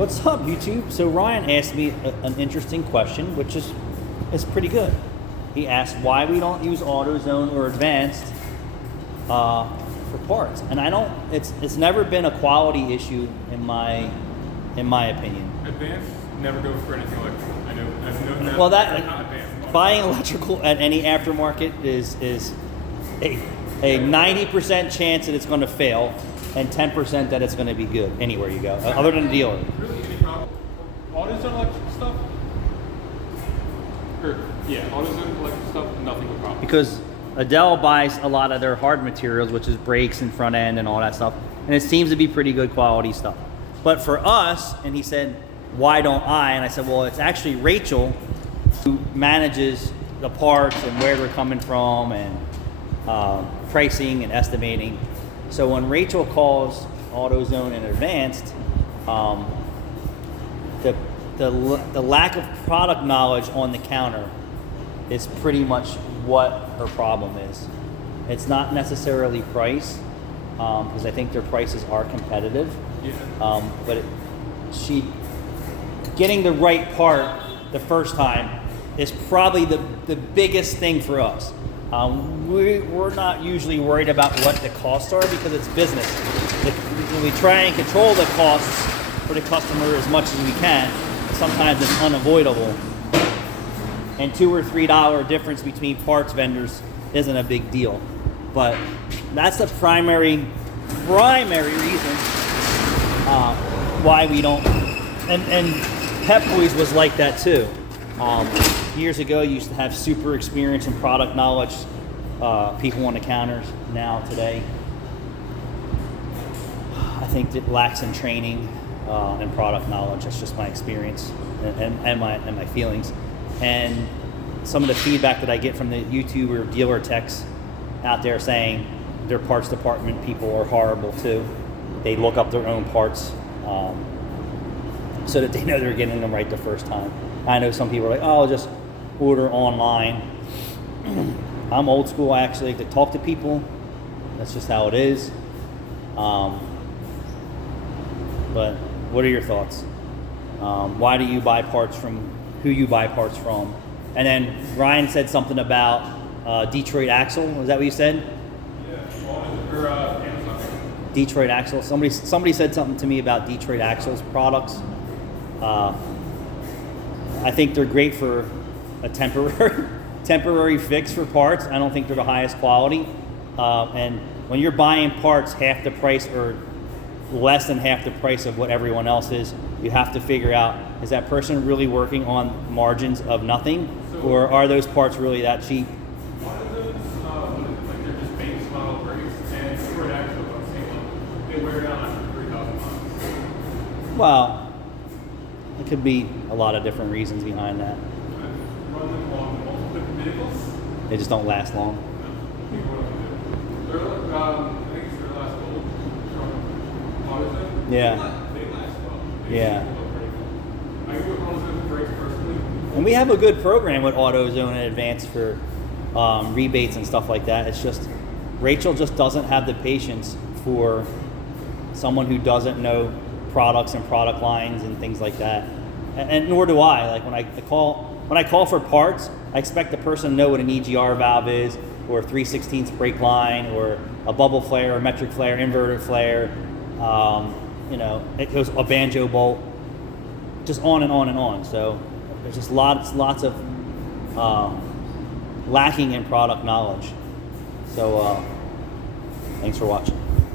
What's up, YouTube? So Ryan asked me an interesting question, which is pretty good. He asked why we don't use AutoZone or Advanced for parts, and I don't. It's never been a quality issue in my opinion. Advanced never goes for anything electrical. I know. Well, not advanced. Buying electrical at any aftermarket is a 90% chance that it's going to fail, and 10% that it's going to be good anywhere you go, other than the dealer. Really, any problem? AutoZone electrical stuff? AutoZone electrical stuff, nothing but problem. Because Adele buys a lot of their hard materials, which is brakes and front end and all that stuff, and it seems to be pretty good quality stuff. But for us, and he said, why don't I? And I said, well, it's actually Rachel who manages the parts and where they're coming from and pricing and estimating. So when Rachel calls AutoZone and Advanced, the lack of product knowledge on the counter is pretty much what her problem is. It's not necessarily price, because I think their prices are competitive. Yeah. But getting the right part the first time is probably the biggest thing for us. We're not usually worried about what the costs are because it's business. We try and control the costs for the customer as much as we can. Sometimes it's unavoidable. And $2 or $3 difference between parts vendors isn't a big deal. But that's the primary reason why we don't. And Pep Boys was like that too. Years ago, you used to have super experience and product knowledge people on the counters. Now, today, I think it lacks in training and product knowledge. That's just my experience and my feelings. And some of the feedback that I get from the YouTuber dealer techs out there saying their parts department people are horrible too. They look up their own parts so that they know they're getting them right the first time. I know some people are like, oh, I'll just order online. I'm old school. I actually like to talk to people. That's just how it is. But what are your thoughts? Why do you buy parts from who you buy parts from? And then Ryan said something about Detroit Axle. Was that what you said? Yeah, or Amazon. Detroit Axle. Somebody said something to me about Detroit Axle's products. I think they're great for a temporary fix for parts. I don't think they're the highest quality. And when you're buying parts half the price or less than half the price of what everyone else is, you have to figure out, is that person really working on margins of nothing, or are those parts really that cheap? One of those, like they're just base model brakes, and Detroit Axle, on the same level, they wear down after 3,000 miles. Well, it could be a lot of different reasons behind that. I've run them on multiple different vehicles. They just don't last long. They're, I think it's their last gold from AutoZone. Yeah. They last well. Yeah. I would AutoZone brakes personally. And we have a good program with AutoZone and Advanced for rebates and stuff like that. It's just Rachel just doesn't have the patience for someone who doesn't know products and product lines and things like that. And nor do I. Like when I call for parts, I expect the person to know what an EGR valve is, or a 3/16 brake line, or a bubble flare, or metric flare, inverted flare. It goes a banjo bolt, just on and on and on. So there's just lots of lacking in product knowledge. So thanks for watching.